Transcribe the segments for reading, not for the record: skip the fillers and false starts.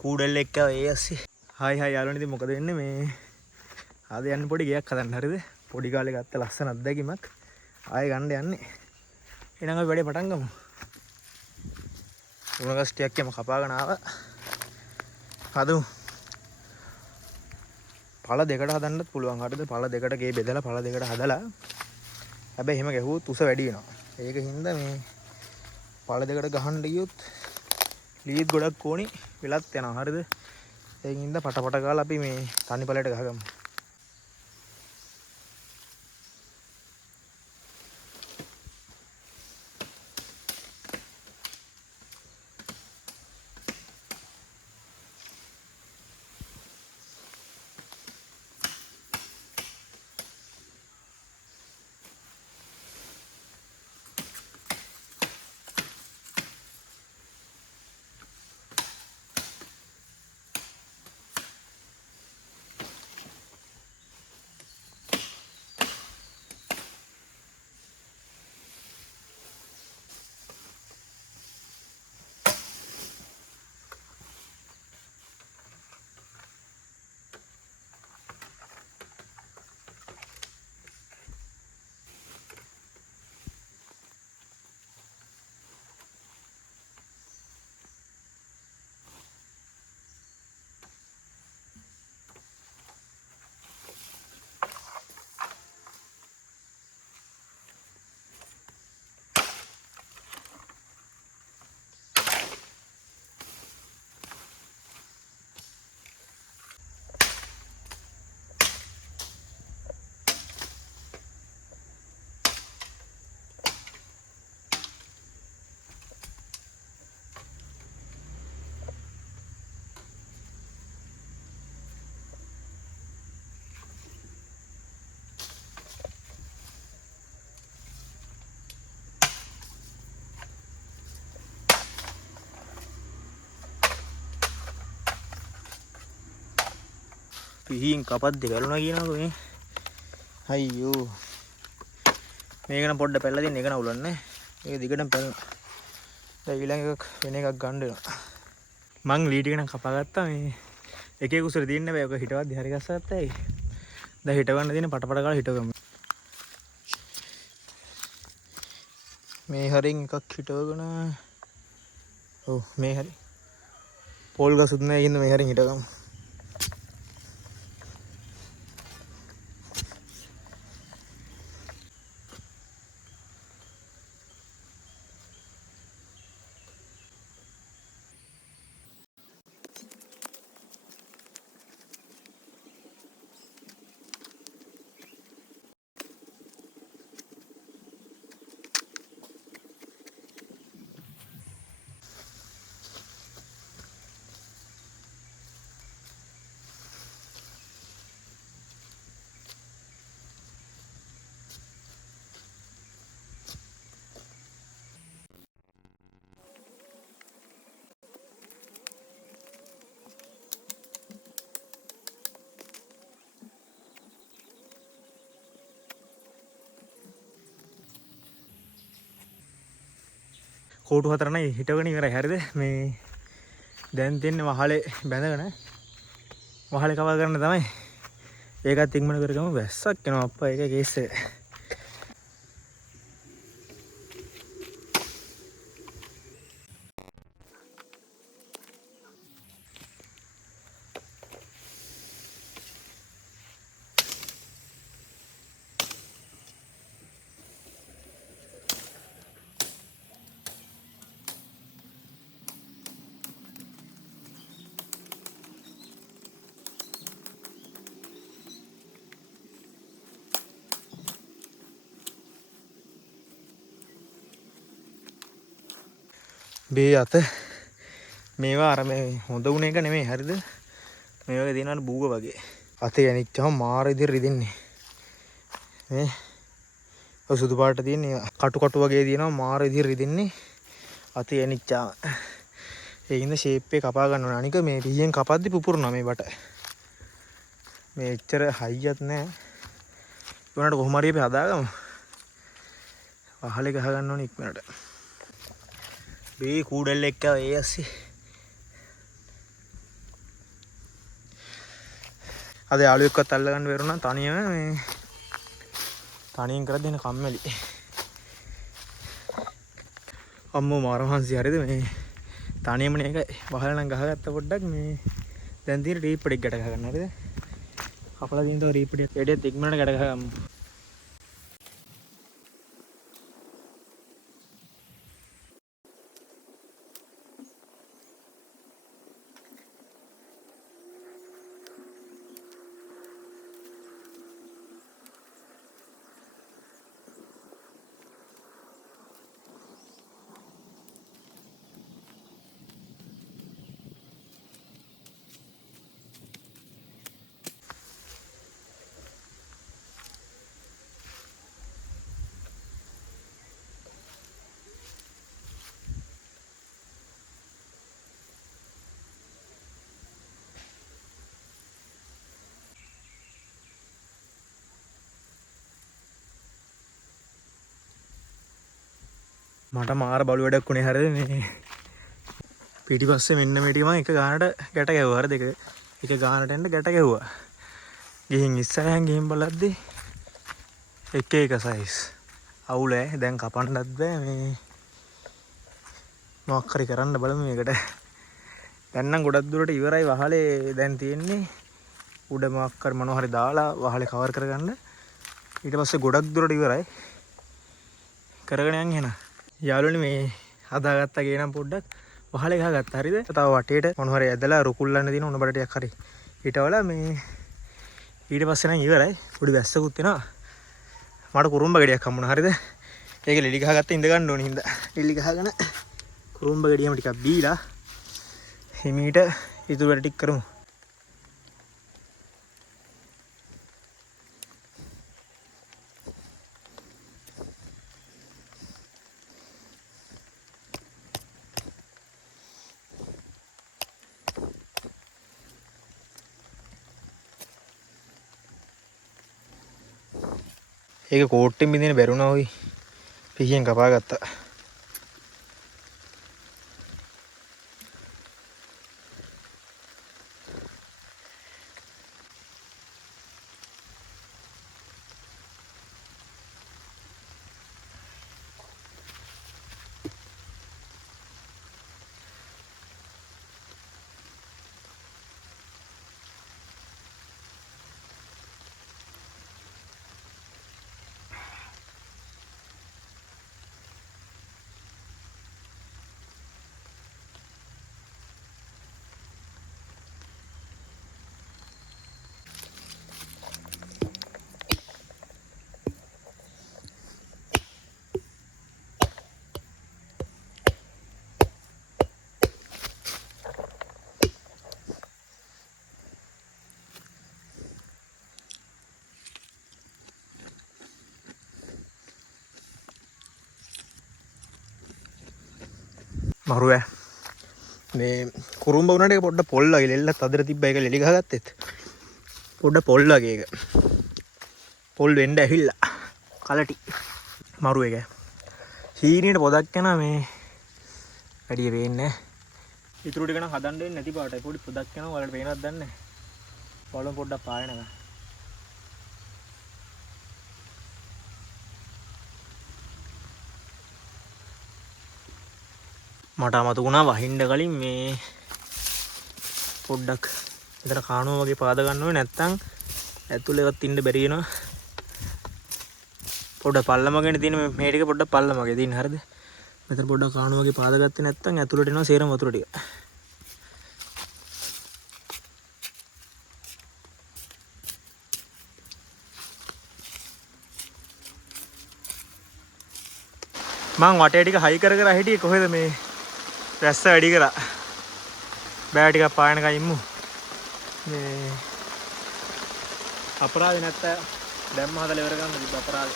කූඩල් එක්ක ඒ ඇස්සේ හයි හයි යාළුවනේ ඉතින් මොකද වෙන්නේ මේ ආද යන්න පොඩි ගයක් හදන්න හරිද පොඩි කාලේ ගත්ත ලස්සන අත්දැකීමක් ආයෙ ගන්න යන්නේ එහෙනම් අපි වැඩේ පටන් ගමු උණගස් ටිකක් එම කපාගෙන ආවා හදමු පළ දෙකට හදන්නත් පුළුවන් හරිද පළ දෙකට ගේ බෙදලා පළ දෙකට හදලා හැබැයි එහෙම ගැහුවොත් උස වැඩි වෙනවා ඒක හින්දා මේ පළ දෙකට ගහන්න ගියොත් ලීඩ් ගොඩක් ඕනි වෙලත් යනවා හරිද ඒකින් හින්දා පට ගාලා අපි මේ තනි පළයට ගහගමු පිහින් කපද්දි වැළුණා කියනකො මේ අයියෝ මේක නම් පොඩ්ඩ පැල්ලලා දෙන්න ඒක නවුලන්නේ මේක දිගටම පැලුණා දැන් ඊළඟ එකක් වෙන එකක් ගන්න වෙනවා මං ලී ටික නම් කපාගත්තා මේ එකේ කුසල දින්න බෑ ඔක හිටවද්දි හරි ගස්සගත්තා ඒ දැන් හිට ගන්න දෙන පටපට ගාලා හිටගමු මේ හරින් එකක් හිටවගෙන ඔව් මේ හරි පෝල් ගසුත් නැහැ ඉන්න මේ හරින් හිටගමු කෝටු හතර නයි හිටගෙන ඉවරයි හරිද මේ දැන් තියන්නේ වහලේ බැඳගෙන වහලේ කවර් කරන්න තමයි ඒකත් ඉක්මන කරගමු වැස්සක් එනවා අප්පා ඒක කේස් එක බේ අත මේවා අර මේ හොඳ උණ එක නෙමෙයි හරිද මේ වගේ දිනවල බූග වගේ අතේ යනිච්චම මාර ඉදිරි රිදෙන්නේ මේ ඔය සුදු පාට තියෙන්නේ කටු වගේ දිනනවා මාර ඉදිරි රිදෙන්නේ අතේ යනිච්චා ඒකින්ද ෂේප් එක කපා ගන්න ඕන අනික මේ පිහියෙන් කපද්දි පුපුරනවා මේ බට මේ එච්චර හයියක් නැහැ උනට කොහොම හරි අපි හදාගමු වහලේ ගහ ගන්න ඕනේ ඉක්මනට බේ කූඩල් එක්ක ඒ ඇස්සේ අද යාළුවෙක්වත් අල්ලගන්න බැරුණා තනියම මේ තනියෙන් කරලා දෙන කම්මැලි. අම්මෝ මාරමහන්සි හරිද මේ තනියමනේ එකයි වහලා නම් ගහගත්ත පොඩ්ඩක් මේ දැන් තියෙන රීප්පඩෙක් ගැට ගහ ගන්න හරිද? කපලා දින තව රීප්පඩියක් එඩියත් ඉක්මනට ගැට ගහගමු. මට මාර බලු වැඩක් උනේ හරිද මේ පිටිපස්සේ මෙන්න මේ ටික මම එක ගානට ගැට ගැහුවා හරිද එක ගානට එන්න ගැට ගැහුවා ගිහින් ඉස්සරහින් ගිහින් බලද්දි එක එක සයිස් අවුල දැන් කපන්නත් බෑ මේ මොකක් හරි කරන්න බලමු මේකට දැන් නම් ගොඩක් දුරට ඉවරයි වහලේ දැන් තියෙන්නේ උඩ මොකක් හරි මොනවා හරි දාලා වහලේ කවර් කරගන්න ඊට පස්සේ ගොඩක් දුරට ඉවරයි කරගෙන යන්න එහෙනම් යාළුවනේ මේ හදාගත්තා ගේනම් පොඩ්ඩක් වහලේ ගහගත්තා හරිද? තව වටේට මොන හරි ඇදලා රුකුල්ලන්න දින උණ බඩ ටිකක් හරි ඊටවලා මේ ඊට පස්සේ නම් ඉවරයි. පොඩි වැස්සකුත් එනවා. මට කුරුම්බ ගෙඩියක් හම්බුණා හරිද? ඒක ලෙලි ගහගත්ත ඉඳ ගන්න ඕනේ හින්දා. ලෙලි ගහගෙන කුරුම්බ ගෙඩියම ටිකක් බීලා හිමීට ඉතුරු වැඩ ටික කරමු. ඒක කෝට්ටෙන් බින්දින බැරුණා ඔයි පිහියෙන් කපා ගත්තා. මරුවේ මේ කුරුම්බ උනට එක පොඩ්ඩ පොල් වගේ ලෙල්ලත් අතර තිබ්බ එක ලෙලි ගහගත්තෙත් පොඩ්ඩ පොල් වගේ එක පොල් වෙන්න ඇහිල්ලා කලටි මරු එක හීනීට පොදක් යනවා මේ වැඩි වෙන්නේ ඉතුරු ටික නම් හදන්න දෙන්නේ නැති පාටයි පොඩි පොදක් යනවා වලට පේනවද දන්නේ නැහැ බලමු පොඩ්ඩක් පායනවා මට අමතකුණා වහින්න කලින් මේ පොඩ්ඩක් මෙතන කාණුව වගේ පාද ගන්න ඕනේ නැත්නම් ඇතුළේවත් ඉන්න බැරි වෙනවා පොඩ්ඩක් පල්ලමගෙන තියෙන මේ ටික පොඩ්ඩක් පල්ලමගේ තියෙන හරිද මෙතන පොඩ්ඩක් කාණුව වගේ පාද ගත්තේ නැත්නම් ඇතුළට එනවා සේරම වතුර ටික මං වටේ ටික හයි කර කර හිටියේ කොහෙද මේ රැස්ස වැඩි කරා බෑ ටිකක් පායනකම් ඉමු මේ අපරාධ නැත්නම් දැම්ම හදලා ඉවර ගන්න තිබ්බ අපරාධ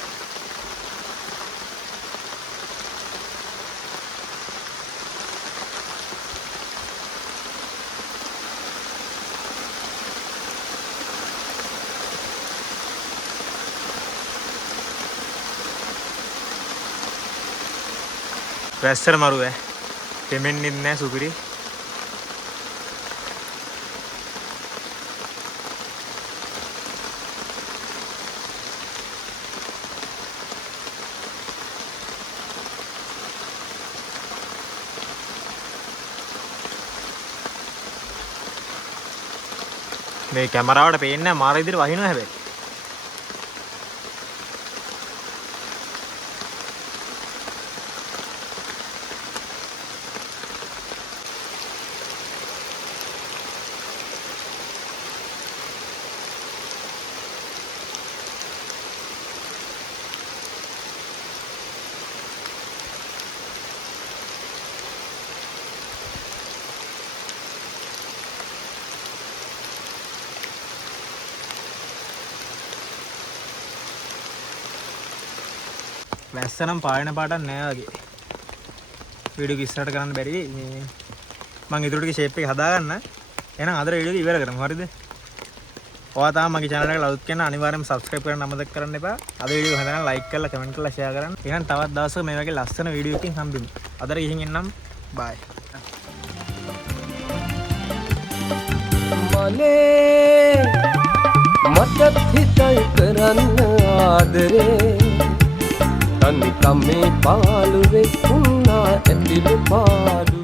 වැස්සර මරුවේ දෙමෙන්නේ නැහැ සුපිරි මේ කැමරාවට පේන්නේ නැහැ මාර විදිහට වහිනවා හැබැයි. වැස්ස නම් පායන පාටක් නෑ වගේ. වීඩියෝ එක ඉස්සරහට කරන්න බැරි මේ මම ඊටු ටික ෂේප් එක හදාගන්න. එහෙනම් අද වීඩියෝ එක ඉවර කරමු. හරිද? ඔයා තාම මගේ channel එකට ලවුත් කරන අනිවාර්යයෙන්ම subscribe කරන්න අමතක කරන්න එපා. අද වීඩියෝ එක හදන්න like කරලා comment කරලා share කරන්න. එහෙනම් තවත් දවසක මේ වගේ ලස්සන වීඩියෝ එකකින් හම්බෙමු. අදට ගිහින් එන්නම්. bye. මලේ මටත් හිතයි කරන්න ආදරේ තනිකම් මේ පාළුවේ උන්නා ඇතිලු පාඩු